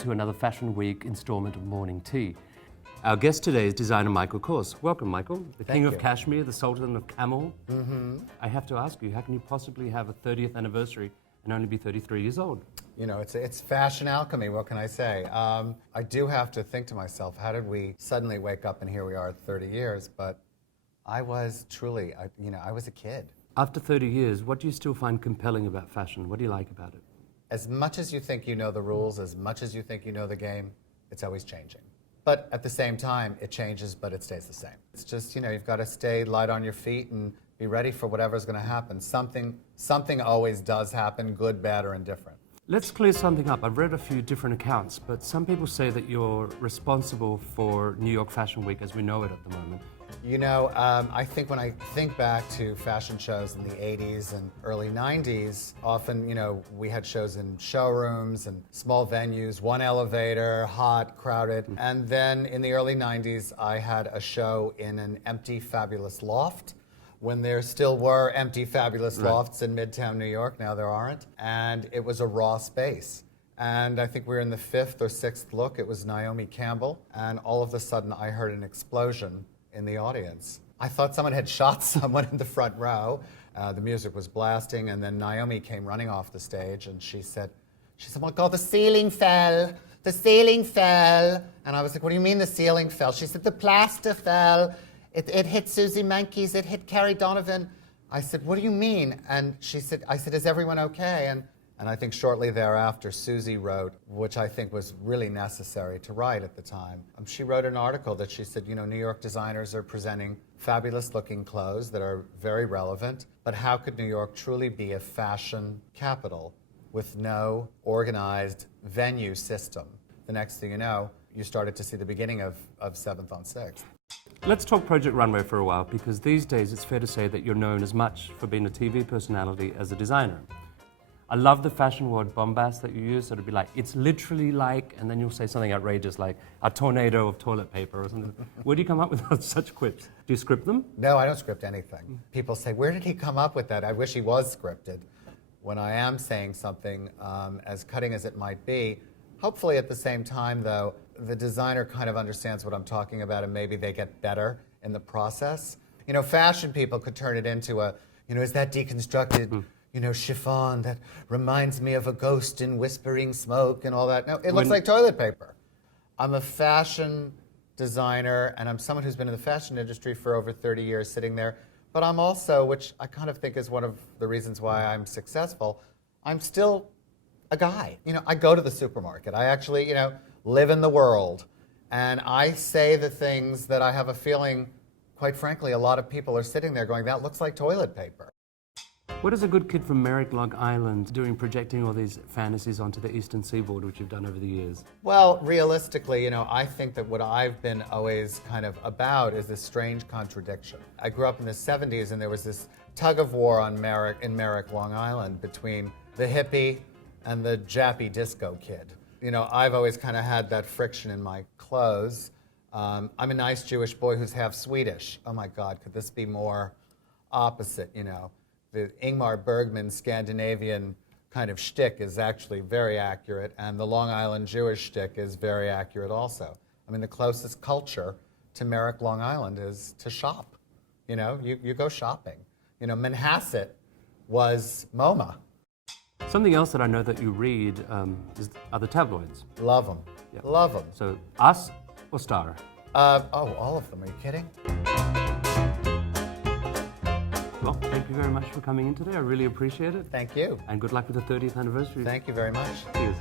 to another Fashion Week installment of Morning Tea. Our guest today is designer Michael Kors. Welcome, Michael. The King of Kashmir, the Sultan of Camel. I have to ask you, how can you possibly have a 30th anniversary and only be 33 years old? You know, it's fashion alchemy, what can I say? I do have to think to myself, how did we suddenly wake up and here we are at 30 years? But I was truly, I was a kid. After 30 years, what do you still find compelling about fashion? What do you like about it? As much as you think you know the rules, as much as you think you know the game, it's always changing. But at the same time, it changes, but it stays the same. It's just, you've got to stay light on your feet and be ready for whatever's going to happen. Something always does happen, good, bad, or indifferent. Let's clear something up. I've read a few different accounts, but some people say that you're responsible for New York Fashion Week as we know it at the moment. I think when I think back to fashion shows in the 80s and early 90s, often, we had shows in showrooms and small venues, one elevator, hot, crowded. And then in the early 90s, I had a show in an empty, fabulous loft when there still were empty, fabulous lofts in Midtown New York. Now there aren't. And it was a raw space. And I think we were in the 5th or 6th look. It was Naomi Campbell. And all of a sudden, I heard an explosion in the audience. I thought someone had shot someone in the front row. The music was blasting, and then Naomi came running off the stage, and she said, oh my God, the ceiling fell. The ceiling fell. And I was like, what do you mean the ceiling fell? She said, the plaster fell. It hit Susie Menkes, it hit Carrie Donovan. I said, what do you mean? And I said, is everyone okay? And I think shortly thereafter, Susie wrote, which I think was really necessary to write at the time. She wrote an article that she said, New York designers are presenting fabulous looking clothes that are very relevant, but how could New York truly be a fashion capital with no organized venue system? The next thing you know, you started to see the beginning of 7th on 6th. Let's talk Project Runway for a while, because these days it's fair to say that you're known as much for being a TV personality as a designer. I love the fashion word bombast that you use, so it'd be like, it's literally like, and then you'll say something outrageous like a tornado of toilet paper or something. Where do you come up with such quips? Do you script them? No, I don't script anything. People say, where did he come up with that? I wish he was scripted. When I am saying something, as cutting as it might be, hopefully at the same time, though, the designer kind of understands what I'm talking about, and maybe they get better in the process. Fashion people could turn it into a, is that deconstructed, chiffon that reminds me of a ghost in whispering smoke and all that. No, it looks like toilet paper. I'm a fashion designer, and I'm someone who's been in the fashion industry for over 30 years sitting there, but I'm also, which I kind of think is one of the reasons why I'm successful, I'm still a guy. I go to the supermarket. I actually, live in the world. And I say the things that I have a feeling, quite frankly, a lot of people are sitting there going, that looks like toilet paper. What is a good kid from Merrick, Long Island doing projecting all these fantasies onto the Eastern Seaboard, which you've done over the years? Well, realistically, I think that what I've been always kind of about is this strange contradiction. I grew up in the 70s, and there was this tug of war in Merrick, Long Island, between the hippie and the jappy disco kid. I've always kind of had that friction in my clothes. I'm a nice Jewish boy who's half Swedish. Oh my God, could this be more opposite, The Ingmar Bergman Scandinavian kind of shtick is actually very accurate, and the Long Island Jewish shtick is very accurate also. I mean, the closest culture to Merrick, Long Island is to shop. You go shopping. Manhasset was MoMA. Something else that I know that you read are the tabloids. Love them. Yep. Love them. So, Us or Star? All of them. Are you kidding? Well, thank you very much for coming in today. I really appreciate it. Thank you. And good luck with the 30th anniversary. Thank you very much. Cheers.